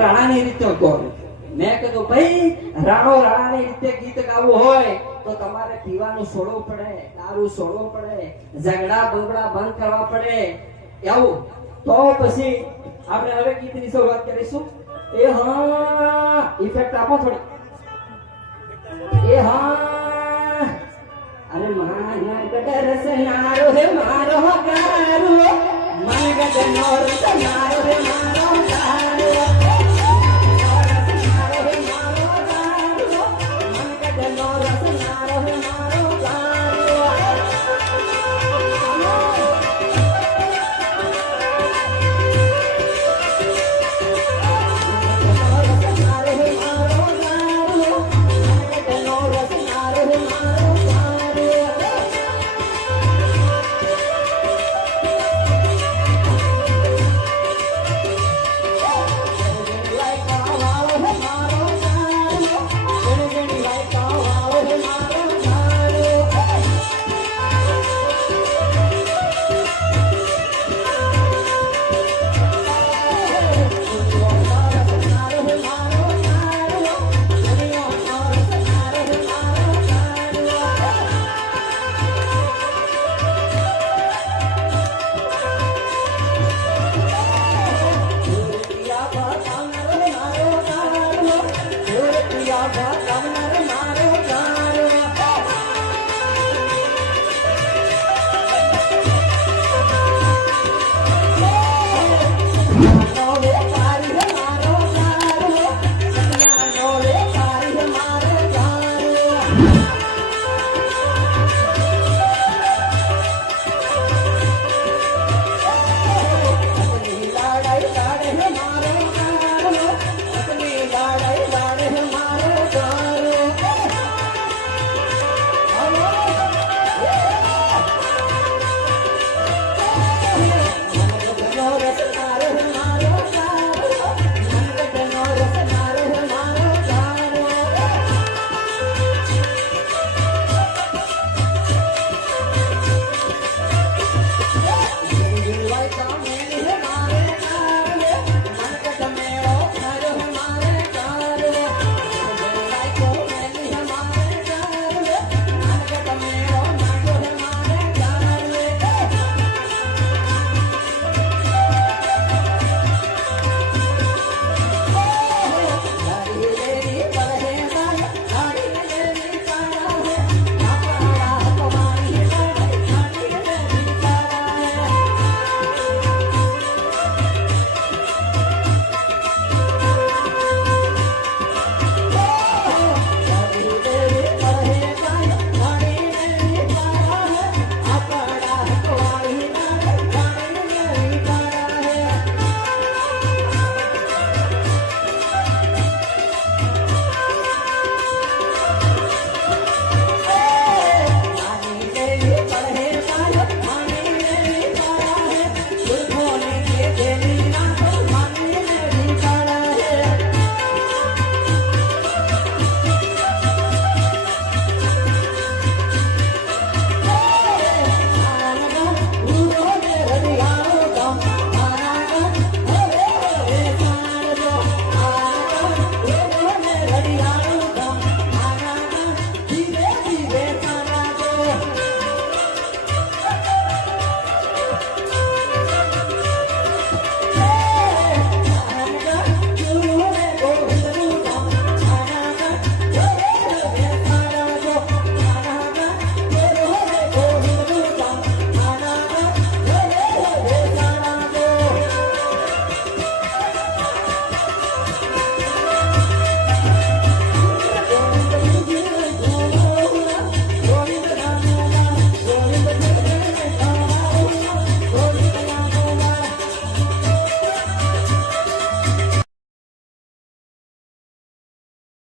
રાણાની રીતે ગોળ. મેં કીધું ભાઈ રાણાની રીતે ગીત ગાવું હોય તો તમારે પીવાનું છોડવું પડે, દારૂ છોડવો પડે, ઝઘડા બંગડા બંધ કરવા પડે એવું. તો પછી આપણે હવે ગીતની શરૂઆત કરીશું. એ હા ઇફેક્ટ આપો થોડી. એ હા અરે માનગઢ રસનારો હે મારો ગારો, માનગઢ નો રસનારો હે મારો